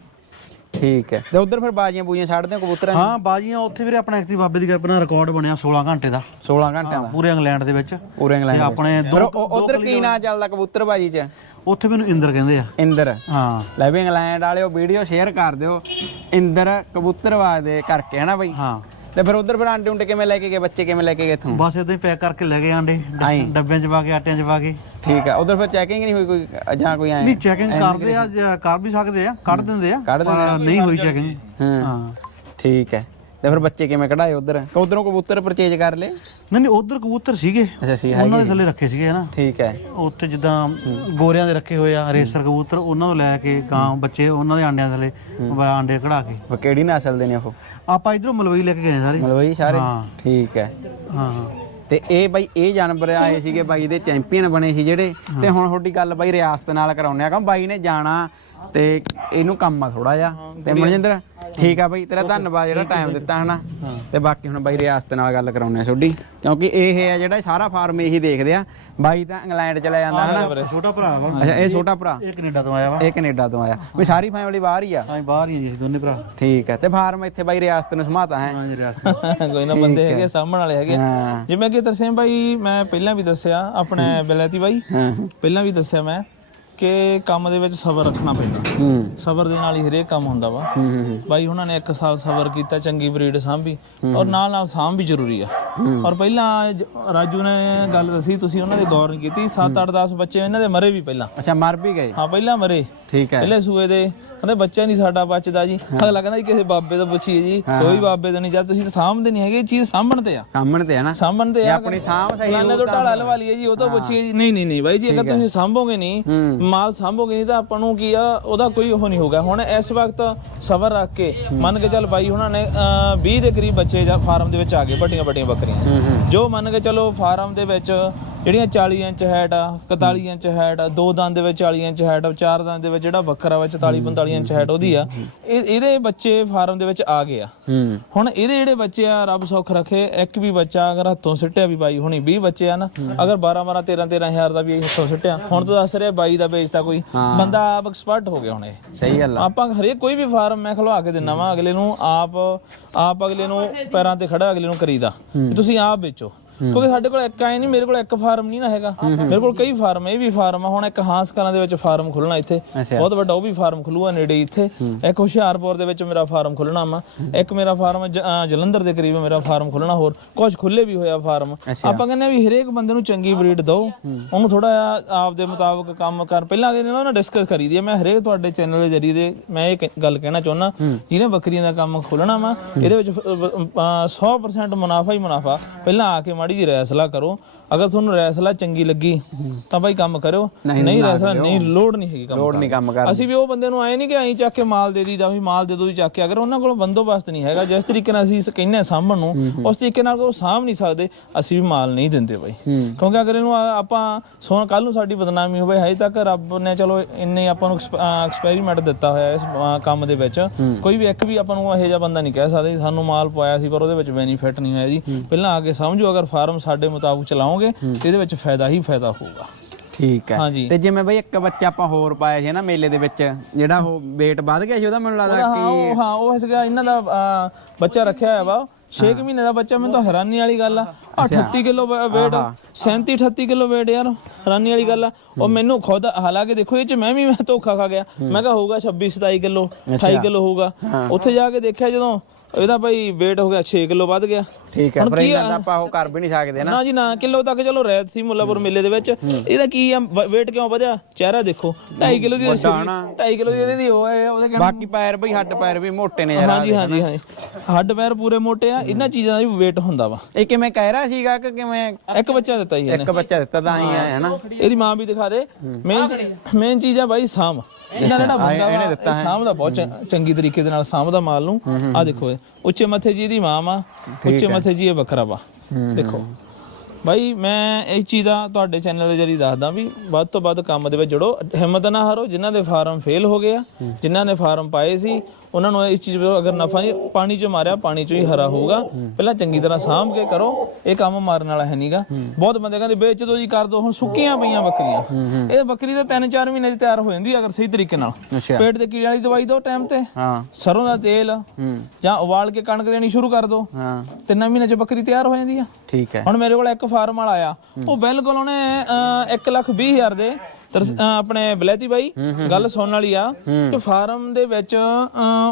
ਠੀਕ ਹੈ। ਤੇ ਉਧਰ ਫਿਰ ਬਾਜੀਆਂ ਬੂਜੀਆਂ ਛੱਡਦੇ ਹੋ ਕਬੂਤਰਾਂ ਹਾਂ ਬਾਜੀਆਂ ਉੱਥੇ ਵੀਰੇ ਆਪਣਾ ਐਕਟਿਵ ਬਾਬੇ ਦੀ ਕਿਰਪਾ ਨਾਲ ਰਿਕਾਰਡ ਬਣਿਆ 16 ਘੰਟੇ ਦਾ। 16 ਘੰਟਿਆਂ ਦਾ? ਪੂਰੇ ਇੰਗਲੈਂਡ ਦੇ ਵਿੱਚ। ਪੂਰੇ ਇੰਗਲੈਂਡ ਤੇ। ਆਪਣੇ ਦੋ ਉਧਰ ਕੀ ਨਾਂ ਚੱਲਦਾ ਕਬੂਤਰ ਬਾਜੀ ਚ? ਉੱਥੇ ਮੈਨੂੰ ਇੰਦਰ ਕਹਿੰਦੇ ਆ। ਇੰਦਰ। ਹਾਂ। ਲੈ ਵੀ ਇੰਗਲੈਂਡ ਵਾਲਿਓ ਵੀਡੀਓ ਸ਼ੇਅਰ ਕਰ ਦਿਓ। ਇੰਦਰ ਕਬੂਤਰਬਾਜ਼ ਦੇ ਕਰਕੇ ਹਨਾ ਬਾਈ? ਹਾਂ। ਤੇ ਫਿਰ ਉਧਰ ਫਿਰ ਆਂਡੇ ਉਂਡੇ ਕਿਵੇਂ ਲੈ ਕੇ ਗਏ? ਬੱਚੇ ਕਿਵੇਂ ਲੈ ਕੇ ਗਏ ਇਥੋਂ? ਬਸ ਇਦਾਂ ਹੀ ਪੈਕ ਕਰਕੇ ਲੈ ਗਏ ਆਂਡੇ। ਆਏਂ। ਡੱਬਿਆਂ 'ਚ ਪਾ ਕੇ ਆਟਿਆਂ 'ਚ ਪਾ ਕੇ। ਠੀਕ ਹੈ ਉਧਰ ਫਿਰ ਚੈਕਿੰਗ ਨਹੀਂ ਹੋਈ ਕੋਈ ਜਾਂ ਕੋਈ ਐ? ਨਹੀਂ ਚੈਕਿੰਗ ਕਰਦੇ ਆ ਜਾਂ ਕਰ ਵੀ ਸਕਦੇ ਆ ਕੱਢ ਦਿੰਦੇ ਆ ਕੱਢ ਦਿੰਦੇ ਪਰ ਨਹੀਂ ਹੋਈ ਚੈਕਿੰਗ ਹਾਂ। ਹਾਂ। ਠੀਕ ਹੈ। ਤੇ ਫਿਰ ਬੱਚੇ ਕਿਵੇਂ ਕਢਾਏ ਉਧਰ? ਉਧਰੋਂ ਕਬੂਤਰ ਪਰਚੇਜ ਕਰ ਲਏ? ਨਹੀਂ ਨਹੀਂ ਉਧਰ ਕਬੂਤਰ ਸੀਗੇ। ਅੱਛਾ ਸੀ ਉਹਨਾਂ ਦੇ ਥੱਲੇ ਰੱਖੇ ਸੀਗੇ ਨਾ ਠੀਕ ਹੈ। ਉੱਥੇ ਜਿੱਦਾਂ ਗੋਰਿਆਂ ਦੇ ਰੱਖੇ ਹੋਏ ਆ ਰੇਸਰ ਕਬੂਤਰ ਉਹਨਾਂ ਨੂੰ ਲੈ ਕੇ ਗਾਂ ਬੱਚੇ ਉਹਨਾਂ ਦੇ ਆਂਡਿਆਂ ਥੱਲੇ ਆਂਡੇ ਕਢਾ ਕੇ। ਉਹ ਕਿਹੜੀ ਨਸਲ ਦੇ ਨੇ ਉਹ? ਆਪਾਂ ਇਧਰੋਂ ਮਲਵਈ ਲੈ ਕੇ ਗਏ ਸਾਰੇ। ਇਹ ਸਾਰੇ? ਹਾਂ। ਠੀਕ ਹੈ। ਹਾਂ ਤੇ ਇਹ ਬਾਈ ਇਹ ਜਾਨਵਰ ਆਏ ਸੀਗੇ ਬਾਈ ਦੇ ਚੈਂਪੀਅਨ ਬਣੇ ਸੀ ਜਿਹੜੇ। ਤੇ ਹੁਣ ਤੁਹਾਡੀ ਗੱਲ ਬਾਈ ਰਿਆਸਤ ਨਾਲ ਕਰਾਉਂਦੇ ਆ ਕਿਉਂ ਬਾਈ ਨੇ ਜਾਣਾ ਤੇ ਇਹਨੂੰ ਕੰਮ ਆ ਥੋੜਾ ਜਿਹਾ। ਤੇ ਮਨਜਿੰਦਰ ਠੀਕ ਆ ਬਾਈ ਤੇਰਾ ਧੰਨਵਾਦ ਜਿਹੜਾ ਟਾਈਮ ਦਿੱਤਾ ਹਨਾ। ਤੇ ਬਾਕੀ ਹੁਣ ਬਾਈ ਰਿਆਸਤ ਨਾਲ ਗੱਲ ਕਰਾਉਂਦੇ ਆ ਤੁਹਾਡੀ। ਕਿਉਂਕਿ ਇਹ ਹੈ ਜਿਹੜਾ ਸਾਰਾ ਫਾਰਮ ਇਹੀ ਦੇਖਦੇ ਆ। ਬਾਈ ਤਾਂ ਇੰਗਲੈਂਡ ਚਲਾ ਜਾਂਦਾ ਹਨਾ। ਛੋਟਾ ਭਰਾ ਵਾ। ਅੱਛਾ ਇਹ ਛੋਟਾ ਭਰਾ। ਇਹ ਕੈਨੇਡਾ ਤੋਂ ਆਇਆ ਵਾ। ਇਹ ਕੈਨੇਡਾ ਤੋਂ ਆਇਆ। ਵੀ ਸਾਰੀ ਫੈਮਿਲੀ ਬਾਹਰ ਹੀ ਆ। ਹਾਂ ਬਾਹਰ ਹੀ ਆ ਜੀ ਦੋਨੇ ਭਰਾ। ਠੀਕ ਹੈ ਤੇ ਫਾਰਮ ਇੱਥੇ ਬਾਈ ਰਿਆਸਤ ਨੂੰ ਸਮਾਤਾ ਹੈ। ਹਾਂ ਜੀ ਰਿਆਸਤ ਕੋਈ ਨਾ ਬੰਦੇ ਹੈਗੇ ਸਾਹਮਣ ਵਾਲੇ ਹੈਗੇ। ਜਿਵੇਂ ਕਿ ਤਰਸੇਮ ਭਾਈ ਮੈਂ ਪਹਿਲਾਂ ਵੀ ਦੱਸਿਆ ਆਪਣੇ ਬਲੈਤੀ ਹਾਂ। ਪਹਿਲਾਂ ਵੀ ਦੱਸਿਆ ਮੈਂ। ਕਿ ਕੰਮ ਦੇ ਵਿੱਚ ਸਬਰ ਰੱਖਣਾ ਪੈਂਦਾ। ਹੂੰ। ਸਬਰ ਦੇ ਨਾਲ ਹੀ ਹਰੇਕ ਕੰਮ ਹੁੰਦਾ ਵਾ। ਹੂੰ ਹੂੰ ਬਾਈ ਉਹਨਾਂ ਨੇ 1 ਸਾਲ ਸਬਰ ਕੀਤਾ ਚੰਗੀ ਬਰੀਡ ਸਾਂਭੀ। ਔਰ ਨਾਲ ਨਾਲ ਸਾਂਭ ਵੀ ਜ਼ਰੂਰੀ ਆ। ਔਰ ਪਹਿਲਾਂ ਰਾਜੂ ਨੇ ਗੱਲ ਦੱਸੀ ਤੁਸੀਂ ਉਹਨਾਂ ਦੀ ਗੌਰ ਨਹੀਂ ਕੀਤੀ। 7 8 10 ਬੱਚੇ ਇਹਨਾਂ ਦੇ ਮਰੇ ਵੀ ਪਹਿਲਾਂ। ਅੱਛਾ ਮਰ ਵੀ ਗਏ? ਹਾਂ ਪਹਿਲਾਂ ਮਰੇ। ਠੀਕ ਹੈ। ਪਹਿਲੇ ਸੂਏ ਦੇ। ਕਹਿੰਦੇ ਬੱਚਾ ਨਹੀਂ ਸਾਡਾ ਬਚਦਾ ਜੀ। ਅਗਲਾ ਕਹਿੰਦਾ ਜੀ ਕਿਸੇ ਬਾਬੇ ਤੋਂ ਪੁੱਛੀਏ ਜੀ। ਕੋਈ ਬਾਬੇ ਤੋਂ ਨਹੀਂ। ਜਦ ਤੁਸੀਂ ਤਾਂ ਸਾਂਭਦੇ ਨਹੀਂ ਹੈਗੇ ਇਹ ਚੀਜ਼ ਸਾਂਭਣ ਤੇ ਆ। ਸਾਹਮਣੇ ਤੇ ਹੈ ਨਾ। ਸਾਂਭਣ ਤੇ ਆ। ਆਪਣੀ ਸਾਂਭ ਸਹੀ ਫਲਾਣੇ ਤੋਂ ਢਾਲਾ ਲਵਾ ਲਈਏ ਜੀ ਉਹ ਤੋਂ ਪੁੱਛੀਏ ਜੀ। ਨਹੀਂ ਨਹੀਂ ਨਹੀਂ ਬਾਈ ਜੀ ਅਗਰ ਤੁਸੀਂ ਸਾਂਭੋਗੇ ਨਹੀਂ। ਮਾਲ ਸਾਂਭੋਗੇ ਨਹੀਂ ਤਾਂ ਆਪਾਂ ਨੂੰ ਕੀ ਆ ਉਹਦਾ ਕੋਈ ਉਹ ਨਹੀਂ ਹੋਗਾ ਹੁਣ ਇਸ ਵਕਤ ਸਬਰ ਰੱਖ ਕੇ ਮੰਨ ਕੇ ਚੱਲ ਬਾਈ ਉਹਨਾਂ ਨੇ ਅਹ, 20 ਦੇ ਕਰੀਬ ਬੱਚੇ ਜਾਂ ਫਾਰਮ ਦੇ ਵਿੱਚ ਆ ਗਏ ਵੱਡੀਆਂ ਵੱਡੀਆਂ ਬੱਕਰੀਆਂ। ਹੂੰ ਹੂੰ। ਜੋ ਮੰਨ ਕੇ ਚਲੋ ਫਾਰਮ ਦੇ ਵਿੱਚ ਜਿਹੜੀਆਂ 40 ਇੰਚ ਹੈਟ ਆ 41 ਇੰਚ ਹੈਟ ਆ ਦੋ ਦੰਦ ਦੇ ਵਿੱਚ 40 ਇੰਚ ਹੈਟ ਆ ਚਾਰ ਦੰਦ ਦੇ ਵਿੱਚ ਜਿਹੜਾ ਬੱਕਰਾ ਵਾ 44 45 ਇੰਚ ਹੈਟ ਉਹਦੀ ਆ ਇਹ ਇਹਦੇ ਬੱਚੇ ਫਾਰਮ ਦੇ ਵਿੱਚ ਆ ਗਏ ਆ। ਹੁਣ ਇਹਦੇ ਜਿਹੜੇ ਬੱਚੇ ਆ ਰੱਬ ਸੁੱਖ ਰੱਖੇ ਇੱਕ ਵੀ ਬੱਚਾ ਅਗਰ ਹੱਥੋਂ ਸਿੱਟਿਆ ਵੀ ਬਾਈ ਹੁਣੀ 20 ਬੱਚੇ ਆ ਨਾ ਅਗਰ 12 12 13 13 ਹਜ਼ਾਰ ਦਾ ਵੀ ਹੱਥੋਂ ਸਿੱਟਿਆ ਹੁਣ ਤਾਂ ਦੱਸ ਰਿਹਾ ਬਾਈ ਦਾ ਵੇਚਤਾ ਕੋਈ ਬੰਦਾ ਆਪ ਐਕਸਪਰਟ ਹੋ ਗਿਆ ਹੁਣ ਇਹ। ਸਹੀ ਗੱਲ ਆ। ਆਪਾਂ ਹਰੇਕ ਕੋਈ ਵੀ ਫਾਰਮ ਮੈਂ ਖਲਵਾ ਕੇ ਦਿੰਦਾ ਵਾਂ ਅਗਲੇ ਨੂੰ ਆਪ ਆਪ ਅਗਲੇ ਨੂੰ ਪੈਰਾਂ ਤੇ ਖੜਾ ਅਗਲੇ ਨੂੰ ਕਰੀਦਾ। ਤੁਸੀਂ ਆਪ ਵੇਚੋ। ਕਿਉਂਕਿ ਸਾਡੇ ਕੋਲ ਇੱਕ ਆਏ ਨਹੀਂ ਮੇਰੇ ਕੋਲ ਇੱਕ ਫਾਰਮ ਨਹੀਂ ਨਾ ਹੈਗਾ। ਮੇਰੇ ਕੋਲ ਕਈ ਫਾਰਮ ਇਹ ਵੀ ਫਾਰਮ ਆ ਹੁਣ ਇੱਕ ਹਾਂਸ ਕਲਾਂ ਦੇ ਵਿੱਚ ਫਾਰਮ ਖੁੱਲਣਾ ਇੱਥੇ। ਬਹੁਤ ਵੱਡਾ ਉਹ ਵੀ ਫਾਰਮ ਖੁੱਲੂਆ ਨੇੜੇ ਇੱਥੇ। ਇੱਕ ਹੁਸ਼ਿਆਰਪੁਰ ਦੇ ਵਿੱਚ ਮੇਰਾ ਫਾਰਮ ਖੁੱਲਣਾ ਵਾ। ਇੱਕ ਮੇਰਾ ਫਾਰਮ ਜਲੰਧਰ ਦੇ ਕਰੀਬ ਮੇਰਾ ਫਾਰਮ ਖੁੱਲਣਾ ਹੋਰ ਕੁਝ ਖੁੱਲੇ ਵੀ ਹੋਇਆ ਫਾਰਮ। ਆਪਾਂ ਕਹਿੰਦੇ ਆ ਵੀ ਹਰੇਕ ਬੰਦੇ ਨੂੰ ਚੰਗੀ ਬਰੀਡ ਦਿਓ ਉਹਨੂੰ ਥੋੜਾ ਆਪ ਦੇ ਮੁਤਾਬਕ ਕੰਮ ਕਰ। ਪਹਿਲਾਂ ਅਗੇ ਨਾ ਡਿਸਕਸ ਕਰੀਦੀ ਹੈ ਮੈਂ ਹਰੇਕ ਤੁਹਾਡੇ ਚੈਨਲ ਦੇ ਜਰੀਏ ਦੇ ਮੈਂ ਇਹ ਗੱਲ ਕਹਿਣਾ ਚਾਹੁੰਦਾ ਜਿਹਨੇ ਬੱਕਰੀਆਂ ਦਾ ਕੰਮ ਖੋਲਣਾ ਵਾ ਇਹਦੇ ਵਿੱਚ ਅ, ਅ, 100% ਮੁਨਾਫਾ ਹੀ ਮੁਨਾਫਾ। ਪਹਿਲਾਂ ਆ ਕੇ ਮਾੜੀ ਜੀ ਰੈਸਲਾ ਕਰੋ। ਅਗਰ ਤੁਹਾਨੂੰ ਰੈਸਲਾ ਚੰਗੀ ਲੱਗੀ ਤਾਂ ਭਾਈ ਕੰਮ ਕਰਿਓ। ਨਹੀਂ ਰੈਸਲਾ ਨਹੀਂ ਲੋੜ ਨਹੀਂ ਹੈਗੀ ਕੰਮ ਲੋੜ ਨਹੀਂ ਕੰਮ ਕਰ ਅਸੀਂ ਵੀ ਉਹ ਬੰਦੇ ਨੂੰ ਆਏ ਨਹੀਂ ਕਿ ਐਂ ਚੱਕ ਕੇ ਮਾਲ ਦੇ ਦੀਦਾ ਵੀ ਮਾਲ ਦੇ ਦੋ ਵੀ ਚੱਕ ਕੇ ਅਗਰ ਉਹਨਾਂ ਕੋਲ ਬੰਦੋਬਸਤ ਨਹੀਂ ਹੈਗਾ ਜਿਸ ਤਰੀਕੇ ਨਾਲ ਅਸੀਂ ਇਸ ਹਾਂ ਸਾਂਭਣ ਨੂੰ ਉਸ ਤਰੀਕੇ ਨਾਲ ਉਹ ਸਾਂਭ ਨਹੀਂ ਸਕਦੇ ਅਸੀਂ ਵੀ ਮਾਲ ਨਹੀਂ ਦਿੰਦੇ ਬਾਈ। ਹੂੰ। ਕਿਉਂਕਿ ਅਗਰ ਇਹਨੂੰ ਆਪਾਂ ਸੋ ਕੱਲ ਨੂੰ ਸਾਡੀ ਬਦਨਾਮੀ ਹੋਵੇ ਹਜੇ ਤੱਕ ਰੱਬ ਨੇ ਚਲੋ ਇੰਨੇ ਆਪਾਂ ਨੂੰ ਐਕਸਪੈਰੀਮੈਂਟ ਦਿੱਤਾ ਹੋਇਆ ਇਸ ਕੰਮ ਦੇ ਵਿੱਚ। ਕੋਈ ਵੀ ਇੱਕ ਵੀ ਆਪਾਂ ਨੂੰ ਇਹੋ ਜਿਹਾ ਬੰਦਾ ਨਹੀਂ ਕਹਿ ਸਕਦਾ ਸਾਨੂੰ ਮਾਲ ਪਾਇਆ ਸੀ ਪਰ ਉਹਦੇ ਵਿੱਚ ਬੈਨੀਫਿਟ ਨਹੀਂ ਹੋਇਆ ਜੀ। ਪਹਿਲਾਂ ਆ ਕੇ ਸਮਝੋ ਅਗਰ ਫਾਰਮ ਸਾਡੇ ਮੁਤਾਬਕ ਚਲਾਓਗੇ ਤੇ ਇਹਦੇ ਵਿੱਚ ਫਾਇਦਾ ਹੀ ਫਾਇਦਾ ਹੋਊਗਾ। ਠੀਕ ਹੈ। ਤੇ ਜਿਵੇਂ ਬਈ ਇੱਕ ਬੱਚਾ ਆਪਾਂ ਹੋਰ ਪਾਇਆ ਸੀ ਨਾ ਮੇਲੇ ਦੇ ਵਿੱਚ ਜਿਹੜਾ ਉਹ weight ਵੱਧ ਗਿਆ ਸੀ ਉਹਦਾ ਮੈਨੂੰ ਲੱਗਦਾ ਹਾਂ ਕਿ ਉਹ ਹਾਂ ਉਹ ਸੀਗਾ ਇਹਨਾਂ ਦਾ ਬੱਚਾ ਰੱਖਿਆ ਹੋਇਆ ਵਾ। 6 ਮਹੀਨੇ ਦਾ ਬੱਚਾ ਮੈਨੂੰ ਤਾਂ ਹੈਰਾਨੀ ਵਾਲੀ ਗੱਲ ਆ। ਆਹ 38 ਕਿਲੋ weight 37 38 ਕਿਲੋ weight ਯਾਰ ਹੈਰਾਨੀ ਵਾਲੀ ਗੱਲ ਆ। ਉਹ ਮੈਨੂੰ ਖੁਦ ਹਾਲਾਂਕਿ ਦੇਖੋ ਇਹ ਚ ਮੈਂ ਵੀ ਮੈਂ ਧੋਖਾ ਖਾ ਗਿਆ। ਮੈਂ ਕਿਹਾ ਹੋਊਗਾ 26 27 ਕਿਲੋ 28 ਕਿਲੋ ਹੋਊਗਾ। ਉੱਥੇ ਜਾ ਕੇ ਦੇਖਿਆ ਜਦੋਂ ਇਹਦਾ ਭਾਈ weight ਹੋ ਗਿਆ 6 ਕਿਲੋ ਵੱਧ ਗਿਆ। ਠੀਕ ਹੈ ਪਰ ਇਹਨਾਂ ਆ? ਦਾ ਆਪਾਂ ਉਹ ਕਰ ਵੀ ਨਹੀਂ ਸਕਦੇ ਨਾ। ਨਾ ਜੀ ਨਾ ਕਿਲੋ ਤੱਕ ਚਲੋ ਰਹਿਤ ਸੀ ਮੁੱਲਾਪੁਰ ਮੇਲੇ ਦੇ ਵਿੱਚ। ਇਹਦਾ ਕੀ ਆ? weight ਕਿਉਂ ਵਧਿਆ? ਚਿਹਰਾ ਦੇਖੋ। 2.5 ਕਿਲੋ ਦੀ ਸੀ 2.5 ਕਿਲੋ ਦੀ ਇਹਦੀ ਉਹ ਹੈ ਉਹਦੇ ਕਹਿਣ ਬਾਕੀ ਪੈਰ ਬਈ ਹੱਡ ਪੈਰ ਵੀ ਮੋਟੇ ਨੇ ਜਰਾ ਹਾਂਜੀ ਹਾਂਜੀ ਹਾਂਜੀ ਹੱਡ ਪੈਰ ਪੂਰੇ ਮੋਟੇ ਆ ਇਹਨਾਂ ਚੀਜ਼ਾਂ ਦਾ ਵੀ weight ਹੁੰਦਾ ਵਾ। ਇਹ ਕਿਵੇਂ ਕਹਿ ਰਿਹਾ ਸੀਗਾ ਕਿ ਕਿਵੇਂ ਇੱਕ ਬੱਚਾ ਦਿੱਤਾ ਹੀ ਇਹਨੇ। ਇੱਕ ਬੱਚਾ ਦਿੱਤਾ ਤਾਂ ਹੀ ਹੈ ਨਾ ਇਹਦੀ ਮਾਂ ਵੀ ਦਿਖਾ ਦੇ। ਮੇਨ ਮੇਨ ਚੀਜ਼ ਆ ਬਾਈ ਸਾਂਭ। ਇਹਨਾਂ ਜਿਹੜਾ ਬੰਦਾ ਵਾ ਇਹ ਸਾਂਭਦਾ ਬਹੁਤ ਚੰ- ਚੰਗੀ ਤਰੀਕੇ ਦੇ ਨਾਲ ਸਾਂਭਦਾ ਮਾਲ ਨੂੰ। ਆ ਦੇਖੋ ਇਹ। ਉੱਚੇ ਮੱਥੇ ਜੀ ਦੀ ਮਾਂ ਵਾ ਉੱਚੇ ਮੱਥੇ ਜੀ ਇਹ ਬੱਕਰਾ ਵਾ। ਦੇਖੋ ਬਾਈ ਮੈਂ ਇਸ ਚੀਜ਼ ਦਾ ਤੁਹਾਡੇ ਚੈਨਲ ਦੇ ਜਰੀਏ ਦੱਸਦਾ ਵੀ ਵੱਧ ਤੋਂ ਵੱਧ ਕੰਮ ਦੇ ਵਿੱਚ ਜੁੜੋ ਹਿੰਮਤ ਨਾ ਹਾਰੋ ਜਿਨ੍ਹਾਂ ਦੇ ਫਾਰਮ ਫੇਲ ਹੋ ਗਏ ਆ ਜਿਨ੍ਹਾਂ ਨੇ ਫਾਰਮ ਪਾਏ ਸੀ ਉਹਨਾਂ ਨੂੰ ਇਸ ਚੀਜ਼ ਵਿੱਚ ਅਗਰ ਨਫਾ ਨਹੀਂ ਪਾਣੀ 'ਚ ਮਾਰਿਆ ਪਾਣੀ 'ਚ ਹੀ ਹਰਾ ਹੋਊਗਾ। ਪਹਿਲਾਂ ਚੰਗੀ ਤਰ੍ਹਾਂ ਸਾਂਭ ਕੇ ਕਰੋ ਇਹ ਕੰਮ ਮਾਰਨ ਵਾਲਾ ਹੈ ਨਹੀਂਗਾ ਬਹੁਤ ਬੰਦੇ ਕਹਿੰਦੇ ਵੇਚ ਦੋ ਜੀ ਕਰ ਦੋ। ਹੁਣ ਸੁੱਕੀਆਂ ਪਈਆਂ ਬੱਕਰੀਆਂ। ਇਹ ਬੱਕਰੀ ਤਾਂ 3-4 ਮਹੀਨੇ 'ਚ ਤਿਆਰ ਹੋ ਜਾਂਦੀ ਅਗਰ ਸਹੀ ਤਰੀਕੇ ਨਾਲ। ਪੇਟ ਦੇ ਕੀੜੇ ਵਾਲੀ ਦਵਾਈ ਦਿਓ ਟਾਈਮ ਤੇ। ਹਾਂ। ਸਰੋਂ ਦਾ ਤੇਲ ਜਾਂ ਉਬਾਲ ਕੇ ਕਣਕ ਦੇਣੀ ਸ਼ੁਰੂ ਕਰ ਦਿਓ ਹਾਂ। ਤਿੰਨਾਂ ਮਹੀਨੇ 'ਚ ਬੱਕਰੀ ਤਿਆਰ ਹੋ ਜਾਂਦੀ ਆ। ਠੀਕ ਹੈ। ਹੁਣ ਮੇਰੇ ਕੋਲ ਇੱਕ ਫਾਰਮ ਵਾਲਾ ਆਇਆ। ਉਹ ਬਿਲਕੁਲ ਉਹਨੇ 1 ਲੱਖ 20 ਹਜ਼ਾਰ ਦੇ ਤਰਸ- ਆਪਣੇ ਬਲੈਤੀ ਬਾਈ ਗੱਲ ਸੁਣਨ ਵਾਲੀ ਆ। ਕਿ ਫਾਰਮ ਦੇ ਵਿੱਚ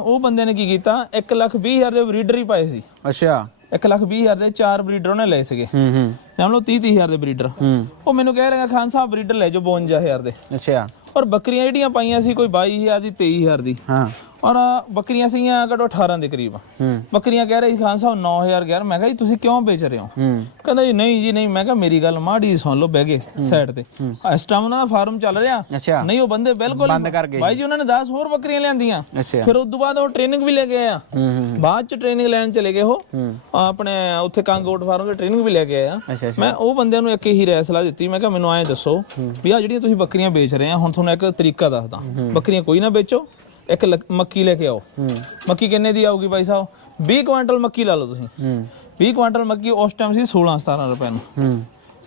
ਉਹ ਬੰਦੇ ਨੇ ਕੀ ਕੀਤਾ? 1 ਲੱਖ 20 ਹਜ਼ਾਰ ਦੇ ਬਰੀਡਰ ਹੀ ਪਾਏ ਸੀ। ਅੱਛਾ। 1 ਲੱਖ 20 ਹਜ਼ਾਰ ਦੇ ਚਾਰ ਬਰੀਡਰ ਉਹਨੇ ਲਏ ਸੀਗੇ। ਹੂੰ ਹੂੰ। ਸਮਝ ਲਓ 30 30 ਹਜ਼ਾਰ ਦੇ ਬਰੀਡਰ। ਹੂੰ। ਉਹ ਮੈਨੂੰ ਕਹਿ ਰਿਹਾ ਖਾਨ ਸਾਹਿਬ ਬਰੀਡਰ ਲੈ ਜਾਓ 52 ਹਜ਼ਾਰ ਦੇ। ਅੱਛਾ। ਔਰ ਬੱਕਰੀਆਂ ਜਿਹੜੀਆਂ ਪਾਈਆਂ ਸੀ ਕੋਈ 22 ਹਜ਼ਾਰ ਦੀ 23 ਹਜ਼ਾਰ ਦੀ। ਹਾਂ। ਔਰ ਬੱਕਰੀਆਂ ਸੀਗੀਆਂ ਘੱਟੋ 18 ਦੇ ਕਰੀਬ। ਬੱਕਰੀਆਂ ਕਹਿ ਰਹੇ ਸੀ ਖਾਨ ਸਾਹਿਬ 9000 ਗਿਆ ਮੈਂ ਕਿਹਾ ਜੀ ਤੁਸੀਂ ਕਿਉਂ ਵੇਚ ਰਹੇ ਹੋ? ਕਹਿੰਦਾ ਜੀ ਨਹੀਂ ਜੀ ਨਹੀਂ। ਮੈਂ ਕਿਹਾ ਮੇਰੀ ਗੱਲ ਮਾੜੀ ਸੁਣ ਲਓ ਬਹਿ ਗਏ ਸਾਈਡ ਤੇ। ਇਸ ਟਾਈਮ ਉਹਨਾਂ ਦਾ ਫਾਰਮ ਚੱਲ ਰਿਹਾ। ਨਹੀਂ ਉਹ ਬੰਦੇ ਬਿਲਕੁਲ ਬੰਦ ਕਰ ਗਏ ਭਾਈ ਜੀ ਉਹਨਾਂ ਨੇ 10 ਹੋਰ ਬੱਕਰੀਆਂ ਲਿਆਂਦੀਆਂ। ਫਿਰ ਉਸ ਤੋਂ ਬਾਅਦ ਉਹ ਟ੍ਰੇਨਿੰਗ ਵੀ ਲੈ ਕੇ ਆਇਆ ਬਾਅਦ ਚ ਟ੍ਰੇਨਿੰਗ ਲੈਣ ਚਲੇ ਗਏ ਉਹ। ਆਪਣੇ ਉੱਥੇ ਕਾਂਗੋਟ ਫਾਰਮ ਦੀ ਟ੍ਰੇਨਿੰਗ ਵੀ ਲੈ ਕੇ ਆਇਆ ਮੈਂ ਉਹ ਬੰਦਿਆਂ ਨੂੰ ਇੱਕ ਹੀ ਰਾਇ ਸਲਾਹ ਦਿੱਤੀ। ਮੈਂ ਕਿਹਾ ਮੈਨੂੰ ਐਂ ਦੱਸੋ ਵੀ ਆ ਜਿਹੜੀਆਂ ਤੁਸੀਂ ਬੱਕਰੀਆਂ ਵੇਚ ਰਹੇ ਆ ਹੁਣ ਤੁਹਾਨੂੰ ਇੱਕ ਤਰੀਕਾ ਦੱਸਦਾ। ਬੱਕਰੀਆਂ ਕੋਈ ਨਾ ਵੇਚੋ। ਇੱਕ ਲੱਕ- ਮੱਕੀ ਲੈ ਕੇ ਆਓ। ਮੱਕੀ ਕਿੰਨੇ ਦੀ ਆਊਗੀ ਭਾਈ ਸਾਹਿਬ? 20 ਕੁਇੰਟਲ ਮੱਕੀ ਲਾ ਲਓ ਤੁਸੀਂ। ਹੂੰ। 20 ਕੁਇੰਟਲ ਮੱਕੀ ਉਸ ਟਾਈਮ ਸੀ 16 17 ਰੁਪਏ ਨੂੰ। ਹੂੰ।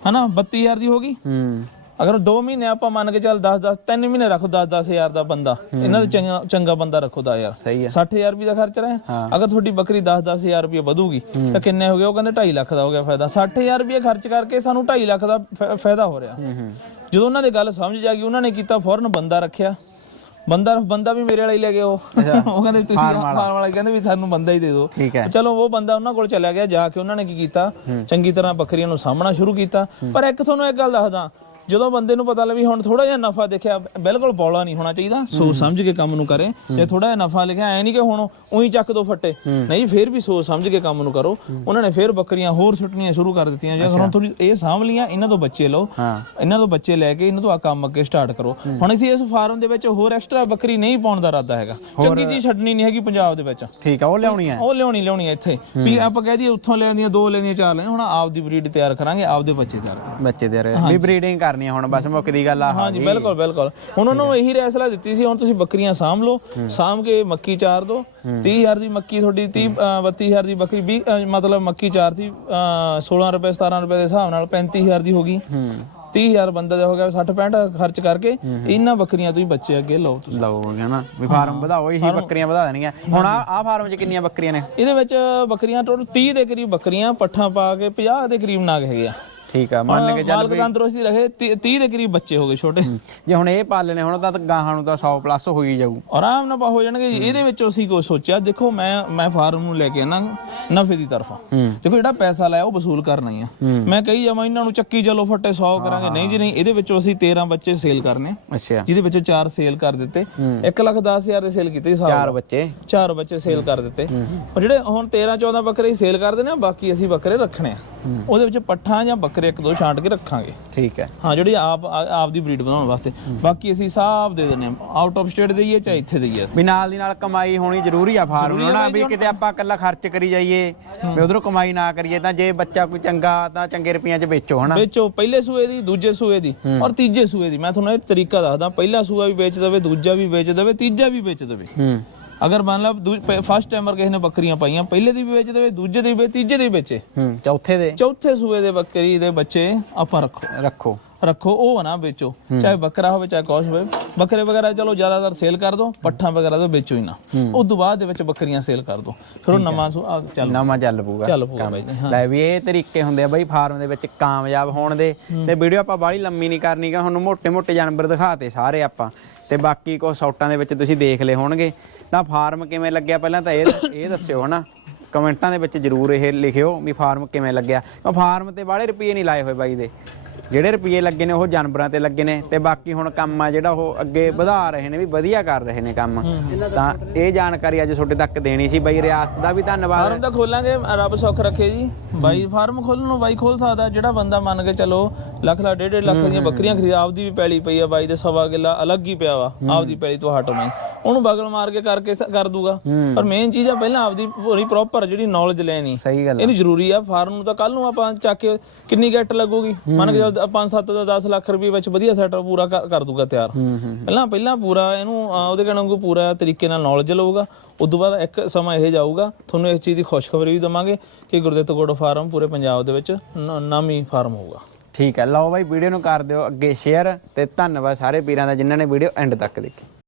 ਹਨਾ? 32000 ਦੀ ਹੂੰ ਅਗਰ 2 ਮਹੀਨੇ ਆਪਾਂ ਮੰਨ ਕੇ ਚੱਲ 10 10 3 ਮਹੀਨੇ ਰੱਖੋ 10 10000 ਦਾ ਬੰਦਾ। ਇਹਨਾਂ ਦਾ ਚੰਗਾ ਚੰਗਾ ਬੰਦਾ ਰੱਖੋ ਦਾ ਯਾਰ ਸਹੀ ਹੈ 60000 ਰੁਪਏ ਦਾ ਖਰਚ ਰਿਹਾ। ਹਾਂ। ਅਗਰ ਤੁਹਾਡੀ ਬੱਕਰੀ 10 10000 ਰੁਪਏ ਵਧੂਗੀ ਤਾਂ ਕਿੰਨੇ ਹੋ ਗਏ? ਉਹ ਕਹਿੰਦੇ 2.5 ਲੱਖ ਦਾ ਹੋ ਗਿਆ ਫਾਇਦਾ। 60000 ਰੁਪਏ ਖਰਚ ਕਰਕੇ ਸਾਨੂੰ 2.5 ਲੱਖ ਦਾ ਫਾ- ਫਾਇਦਾ ਹੋ ਰਿਹਾ। ਹੂੰ ਹੂੰ। ਜਦੋਂ ਉਹਨਾਂ ਦੀ ਗੱਲ ਸਮਝ ਜਾ ਗਈ ਉਹਨਾਂ ਨੇ ਕੀਤਾ ਫੌਰਨ ਬੰਦਾ ਰੱਖਿਆ। ਬੰਦਾ ਬੰਦਾ ਵੀ ਮੇਰੇ ਵਾਲਾ ਹੀ ਲੈ ਗਏ ਉਹ। ਉਹ ਕਹਿੰਦੇ ਵੀ ਤੁਸੀਂ ਫਾਰਮ ਵਾਲਾ। ਕਹਿੰਦੇ ਵੀ ਸਾਨੂੰ ਬੰਦਾ ਹੀ ਦੇ ਦਿਓ। ਠੀਕ ਹੈ। ਚਲੋ ਉਹ ਬੰਦਾ ਉਹਨਾਂ ਕੋਲ ਚਲਿਆ ਗਿਆ ਜਾ ਕੇ ਉਹਨਾਂ ਨੇ ਕੀ ਕੀਤਾ? ਚੰਗੀ ਤਰ੍ਹਾਂ ਬੱਕਰੀਆਂ ਨੂੰ ਸਾਹਮਣਾ ਸ਼ੁਰੂ ਕੀਤਾ। ਪਰ ਇੱਕ ਤੁਹਾਨੂੰ ਇੱਕ ਗੱਲ ਦੱਸਦਾ। ਜਦੋਂ ਬੰਦੇ ਨੂੰ ਪਤਾ ਲੱਗੀ ਹੁਣ ਥੋੜਾ ਜਿਹਾ ਨਫਾ ਦੇਖਿਆ ਬਿਲਕੁਲ ਬੌਲਾ ਨਹੀਂ ਹੋਣਾ ਚਾਹੀਦਾ। ਸੋਚ ਸਮਝ ਕੇ ਕੰਮ ਨੂੰ ਕਰੇ ਜੇ ਥੋੜਾ ਜਿਹਾ ਨਫਾ ਲਿਖਿਆ ਐ ਨਹੀਂ ਕਿ ਹੁਣ ਉਹੀ ਚੱਕ ਦੋ ਫੱਟੇ। ਨਹੀਂ ਫੇਰ ਵੀ ਸੋਚ ਸਮਝ ਕੇ ਕੰਮ ਨੂੰ ਕਰੋ। ਉਹਨਾਂ ਨੇ ਫੇਰ ਬੱਕਰੀਆਂ ਹੋਰ ਸੁੱਟਣੀਆਂ ਸ਼ੁਰੂ ਕਰ ਦਿੱਤੀਆਂ। ਜੇ ਹੁਣ ਥੋੜੀ ਇਹ ਸਾਂਭ ਲੀਆਂ ਇਹਨਾਂ ਤੋਂ ਬੱਚੇ ਲਓ। ਇਹਨਾਂ ਤੋਂ ਬੱਚੇ ਲੈ ਕੇ ਇਹਨਾਂ ਤੋਂ ਆ ਕੰਮ ਅੱਗੇ ਸਟਾਰਟ ਕਰੋ। ਹੁਣ ਅਸੀਂ ਇਸ ਫਾਰਮ ਦੇ ਵਿੱਚ ਹੋਰ ਐਕਸਟਰਾ ਬੱਕਰੀ ਨਹੀਂ ਪਾਉਣ ਦਾ ਇਰਾਦਾ ਹੈਗਾ। ਚੰਗੀ ਚੀਜ਼ ਛੱਡਣੀ ਨਹੀਂ ਹੈਗੀ ਪੰਜਾਬ ਦੇ ਵਿੱਚ। ਠੀਕ ਆ ਉਹ ਲਿਆਉਣੀ ਹੈ। ਉਹ ਲਿਆਉਣੀ ਲਿਆਉਣੀ ਹੈ ਇੱਥੇ। ਵੀ ਆਪਾਂ ਕਹਿ ਦਈਏ ਉੱਥੋਂ ਲੈਂਦੀਆਂ ਦੋ ਲੈਂਦੀਆਂ ਚਾਰ ਲੈਂਦੀਆਂ ਹੁਣ ਆਪ ਦੀ ਬਰੀਡ ਤਿਆਰ ਕਰਾਂਗੇ ਆਪ ਦੇ ਬੱਚੇ ਤਿਆਰ ਬੱਚੇ ਰਹੇ ਵੀ ਬਰੀਡਿੰਗ ਕਰਨੀ ਹੁਣ ਬਸ ਮੁੱਕ ਦੀ ਗੱਲ ਆ ਹਾਂਜੀ ਬਿਲਕੁਲ ਬਿਲਕੁਲ। ਹੁਣ ਉਹਨਾਂ ਨੂੰ ਇਹੀ ਰੈਸਲਾ ਦਿੱਤੀ ਸੀ ਹੁਣ ਤੁਸੀਂ ਬੱਕਰੀਆਂ ਸਾਂਭ ਲਓ ਸਾਂਭ ਕੇ ਮੱਕੀ ਚਾਰ ਦਿਓ 30000 ਦੀ ਮੱਕੀ ਤੁਹਾਡੀ 30 ਅ, 32000 ਦੀ ਬੱਕਰੀ 20 ਅ, ਮਤਲਬ ਮੱਕੀ ਚਾਰ ਸੀ 16 ਰੁਪਏ 17 ਰੁਪਏ ਦੇ ਹਿਸਾਬ ਨਾਲ 35000 ਦੀ ਹੋ ਗਈ। ਹੂੰ। 30000 ਬੰਦਾ ਦਾ ਹੋ ਗਿਆ 60 65 ਖਰਚ ਕਰਕੇ ਇਹਨਾਂ ਬੱਕਰੀਆਂ ਤੁਸੀਂ ਬੱਚੇ ਅੱਗੇ ਲਓ ਤੁਸੀਂ। ਲਓਗੇ ਨਾ। ਵੀ ਫਾਰਮ ਵਧਾਓ ਇਹੀ ਬੱਕਰੀਆਂ ਵਧਾ ਦੇਣੀਆਂ। ਹੁਣ ਆ ਆ ਫਾਰਮ 'ਚ ਕਿੰਨੀਆਂ ਬੱਕਰੀਆਂ ਨੇ? ਇਹਦੇ ਵਿੱਚ ਬੱਕਰੀਆਂ ਟੋਟਲ 30 ਦੇ ਕਰੀਬ ਬੱਕਰੀਆਂ ਪੱਠਾਂ ਪਾ ਕੇ 50 ਦੇ ਕਰੀਬ ਨਾਗ ਹੈਗੇ ਆ। ਠੀਕ ਆ ਮੰਨ ਕੇ ਚੱਲ ਮਾਲਕ ਤੰਦਰੁਸਤੀ ਰਹੇ 30 ਦੇ ਕਰੀਬ ਬੱਚੇ ਹੋ ਗਏ ਛੋਟੇ। ਜੇ ਹੁਣ ਇਹ ਪਾਲਣੇ ਹੁਣ ਤਾਂ ਗਾਹਾਂ ਨੂੰ ਤਾਂ 100 ਪਲੱਸ ਹੋ ਹੀ ਜਾਊ। ਆਰਾਮ ਨਾਲ ਪਾ ਹੋ ਜਾਣਗੇ ਜੀ। ਇਹਦੇ ਵਿੱਚ ਅਸੀਂ ਕੁਝ ਸੋਚਿਆ ਦੇਖੋ ਮੈਂ ਮੈਂ ਫਾਰਮ ਨੂੰ ਲੈ ਕੇ ਆਣਾ ਨਫੇ ਦੀ ਤਰਫਾ। ਹੂੰ। ਦੇਖੋ ਜਿਹੜਾ ਪੈਸਾ ਲਾਇਆ ਉਹ ਵਸੂਲ ਕਰਨਾ ਹੀ ਆ। ਮੈਂ ਕਹੀ ਜਾਵਾਂ ਇਹਨਾਂ ਨੂੰ ਚੱਕੀ ਚਲੋ ਫੱਟੇ 100 ਕਰਾਂਗੇ। ਨਹੀਂ ਜੀ ਨਹੀਂ ਇਹਦੇ ਵਿੱਚੋਂ ਅਸੀਂ 13 ਬੱਚੇ ਸੇਲ ਕਰਨੇ। ਅੱਛਾ। ਜਿਹਦੇ ਵਿੱਚੋਂ 4 ਸੇਲ ਕਰ ਦਿੱਤੇ। 1 ਲੱਖ 10 ਹਜ਼ਾਰ ਦੇ ਸੇਲ ਕੀਤੇ ਸਾਲ ਚਾਰ ਬੱਚੇ। ਚਾਰ ਬੱਚੇ ਸੇਲ ਕਰ ਦਿੱਤੇ। ਉਹ ਜਿਹੜੇ ਹੁਣ 13 14 ਬੱਕਰੇ ਹੀ ਸੇਲ ਕਰਦੇ ਨੇ ਬਾਕੀ ਅਸੀਂ ਬੱਕਰੇ ਰੱਖਣੇ ਆ। ਉਹਦੇ ਵਿੱਚ ਪੱਠਾ ਜਾਂ ਬੱਕਰੇ ਇੱਕ ਦੋ ਛਾਂਟ ਕੇ ਰੱਖਾਂਗੇ। ਠੀਕ ਹੈ। ਹਾਂ ਜਿਹੜੀ ਆਪ ਆਪ ਦੀ ਬਰੀਡ ਬਣਾਉਣ ਵਾਸਤੇ। ਬਾਕੀ ਅਸੀਂ ਹਿਸਾਬ ਦੇ ਦਿੰਨੇ ਆ ਆਊਟ ਆਫ ਸਟੇਟ ਦੇਈਏ ਚਾਹੇ ਇੱਥੇ ਦੇਈਏ ਅਸੀਂ। ਵੀ ਨਾਲ ਦੀ ਨਾਲ ਕਮਾਈ ਹੋਣੀ ਜ਼ਰੂਰੀ ਆ ਫਾਰਮ ਨੂੰ ਨਾ ਵੀ ਕਿਤੇ ਆਪਾਂ ਇਕੱਲਾ ਖਰਚ ਕਰੀ ਜਾਈਏ ਵੀ ਉਧਰੋਂ ਕਮਾਈ ਨਾ ਕਰੀਏ ਤਾਂ ਜੇ ਬੱਚਾ ਕੋਈ ਚੰਗਾ ਤਾਂ ਚੰਗੇ ਰੁਪਈਆਂ 'ਚ ਵੇਚੋ ਹਨਾ। ਵੇਚੋ ਪਹਿਲੇ ਸੂਏ ਦੀ ਦੂਜੇ ਸੂਏ ਦੀ ਔਰ ਤੀਜੇ ਸੂਏ ਦੀ। ਮੈਂ ਤੁਹਾਨੂੰ ਇਹ ਤਰੀਕਾ ਦੱਸਦਾ ਪਹਿਲਾ ਸੂਆ ਵੀ ਵੇਚ ਦੇਵੇ ਦੂਜਾ ਵੀ ਵੇਚ ਦੇਵੇ ਤੀਜਾ ਵੀ ਵੇਚ ਦੇਵੇ। ਹੂੰ। ਅਗਰ ਮੰਨ ਲਾ ਫਸਟ ਟਾਈਮਰ ਕਿਸੇ ਨੇ ਬੱਕਰੀਆਂ ਪਾਈਆਂ ਪਹਿਲੇ ਦੀ ਵੀ ਵੇਚਦੇ ਦੂਜੇ ਦੀ ਵੀ ਤੀਜੇ ਦੀ ਵੇਚੇ। ਹੂੰ ਚੌਥੇ ਦੇ। ਚੌਥੇ ਸੂਏ ਦੇ ਬੱਕਰੀ ਦੇ ਬੱਚੇ ਆਪਾਂ ਰੱਖੋ। ਰੱਖੋ। ਰੱਖੋ ਉਹ ਨਾ ਵੇਚੋ। ਚਾਹੇ ਬੱਕਰਾ ਹੋਵੇ ਚਾਹੇ ਕੌਸ਼ ਹੋਵੇ। ਬੱਕਰੇ ਵਗੈਰਾ ਚਲੋ ਜ਼ਿਆਦਾਤਰ ਸੇਲ ਕਰ ਦੋ ਪੱਠਾ ਵਗੈਰਾ ਤਾਂ ਵੇਚੋ ਹੀ ਨਾ। ਉਸ ਤੋਂ ਬਾਅਦ ਦੇ ਵਿੱਚ ਬੱਕਰੀਆਂ ਸੇਲ ਕਰ ਦੋ। ਫਿਰ ਉਹ ਨਵਾਂ ਸੂ ਚੱਲ ਨਵਾਂ ਚੱਲ ਪੂਗਾ ਚੱਲ ਪੂਗਾ ਬਾਈ ਲੈ ਵੀ ਇਹ ਤਰੀਕੇ ਹੁੰਦੇ ਆ ਬਾਈ ਫਾਰਮ ਦੇ ਵਿੱਚ ਕਾਮਯਾਬ ਹੋਣ ਦੇ। ਤੇ ਵੀਡੀਓ ਆਪਾਂ ਬਾਹਲੀ ਲੰਮੀ ਨਹੀਂ ਕਰਨੀ ਕਿ ਤੁਹਾਨੂੰ ਮੋٹے ਮੋٹے ਜਾਨਵਰ ਦਿਖਾਤੇ ਸਾਰੇ ਆਪਾਂ। ਤੇ ਬਾਕੀ ਕੋ ਸੌਟਾਂ ਦੇ ਵਿੱਚ ਤੁਸੀਂ ਦੇਖ ਲਏ ਹੋਣਗੇ। ਤਾਂ ਫਾਰਮ ਕਿਵੇਂ ਲੱਗਿਆ ਪਹਿਲਾਂ ਤਾਂ ਇਹ ਇਹ ਦੱਸਿਓ ਹਨਾ। ਕਮੈਂਟਾਂ ਦੇ ਵਿੱਚ ਜਰੂਰ ਇਹ ਲਿਖਿਓ ਵੀ ਫਾਰਮ ਕਿਵੇਂ ਲੱਗਿਆ। ਫਾਰਮ ਤੇ ਬਾਹਲੇ ਰੁਪਏ ਨਹੀਂ ਲਾਏ ਹੋਏ ਬਾਈ ਦੇ। ਜਿਹੜੇ ਰੁਪਏ ਲੱਗੇ ਨੇ ਉਹ ਜਾਨਵਰਾਂ ਤੇ ਲੱਗੇ ਨੇ ਤੇ ਬਾਕੀ ਹੁਣ ਕੰਮ ਆ ਜਿਹੜਾ ਉਹ ਅੱਗੇ ਵਧਾ ਰਹੇ ਨੇ ਵੀ ਵਧੀਆ ਕਰ ਰਹੇ ਨੇ ਕੰਮ। ਤਾਂ ਇਹ ਜਾਣਕਾਰੀ ਅੱਜ ਤੁਹਾਡੇ ਤੱਕ ਦੇਣੀ ਸੀ ਬਾਈ ਰਿਆਸਤ ਦਾ ਵੀ ਧੰਨਵਾਦ। ਫਾਰਮ ਤਾਂ ਖੋਲਾਂਗੇ ਰੱਬ ਸੁੱਖ ਰੱਖੇ ਜੀ। ਬਾਈ ਫਾਰਮ ਖੋਲਣ ਨੂੰ ਬਾਈ ਖੋਲ ਸਕਦਾ ਜਿਹੜਾ ਬੰਦਾ ਮੰਨ ਕੇ ਚਲੋ ਲੱਖ ਲੱਖ ਡੇਢ ਡੇਢ ਲੱਖ ਦੀਆਂ ਬੱਕਰੀਆਂ ਖਰੀਦ ਆਪਦੀ ਵੀ ਪੈਲੀ ਪਈ ਆ ਬਾਈ ਦੇ ਸਵਾ ਕਿੱਲਾ ਅਲੱਗ ਹੀ ਪਿਆ ਵਾ ਆਪਦੀ ਪੈਲੀ ਤੋਂ ਹਟੋ ਮੈਂ। ਉਹਨੂੰ ਬਗਲ ਮਾਰ ਕੇ ਕਰਕੇ ਕਰ ਦੂਗਾ। ਪਰ ਮੇਨ ਚੀਜ਼ ਆ ਪਹਿਲਾਂ ਆਪਦੀ ਪੂਰੀ ਪ੍ਰੋਪਰ ਜਿਹੜੀ ਨੌਲੇਜ ਲੈਣੀ। ਸਹੀ ਗੱਲ। ਇਹਨੂੰ ਜ਼ਰੂਰੀ ਆ ਫਾਰਮ ਨੂੰ ਤਾਂ ਕੱਲ ਨੂੰ ਆਪਾਂ ਚੱਕ ਕੇ ਕਿੰਨੀ ਗੈਟ ਲੱਗੂਗੀ। ਮੰਨ ਕੇ ਚੱਲ 5-7 ਦਾ 10 ਲੱਖ ਰੁਪਏ ਵਿੱਚ ਵਧੀਆ ਸੈਟਅਪ ਪੂਰਾ ਕਰ ਕਰ ਦੂਗਾ ਤਿਆਰ। ਪਹਿਲਾਂ ਪਹਿਲਾਂ ਪੂਰਾ ਇਹਨੂੰ ਉਹਦੇ ਕਹਿਣ ਨੂੰ ਪੂਰਾ ਤਰੀਕੇ ਨਾਲ ਨੌਲੇਜ ਲਊਗਾ। ਉਦੋਂ ਬਾਅਦ ਇੱਕ ਸਮਾਂ ਇਹ ਜਾਊਗਾ ਤੁਹਾਨੂੰ ਇਸ ਚੀਜ਼ ਦੀ ਖੁਸ਼ਖਬਰੀ ਵੀ ਦਵਾਂਗੇ ਕਿ ਗੁਰਦਿੱਤ ਗੋਡ ਫਾਰਮ ਪੂਰੇ ਪੰਜਾਬ ਦੇ ਵਿੱਚ ਨਾਮੀ ਫਾਰਮ ਹੋਊਗਾ। ਠੀਕ ਹੈ ਲਓ ਬਾਈ ਵੀਡੀਓ ਨੂੰ ਕਰ ਦਿਓ ਅੱਗੇ ਸ਼ੇਅਰ ਤੇ ਧੰਨਵਾਦ ਸਾਰੇ ਵੀਰਾਂ ਦਾ ਜਿਨ੍ਹਾਂ ਨੇ ਵੀਡੀਓ ਐਂਡ ਤੱਕ ਦੇਖੀ।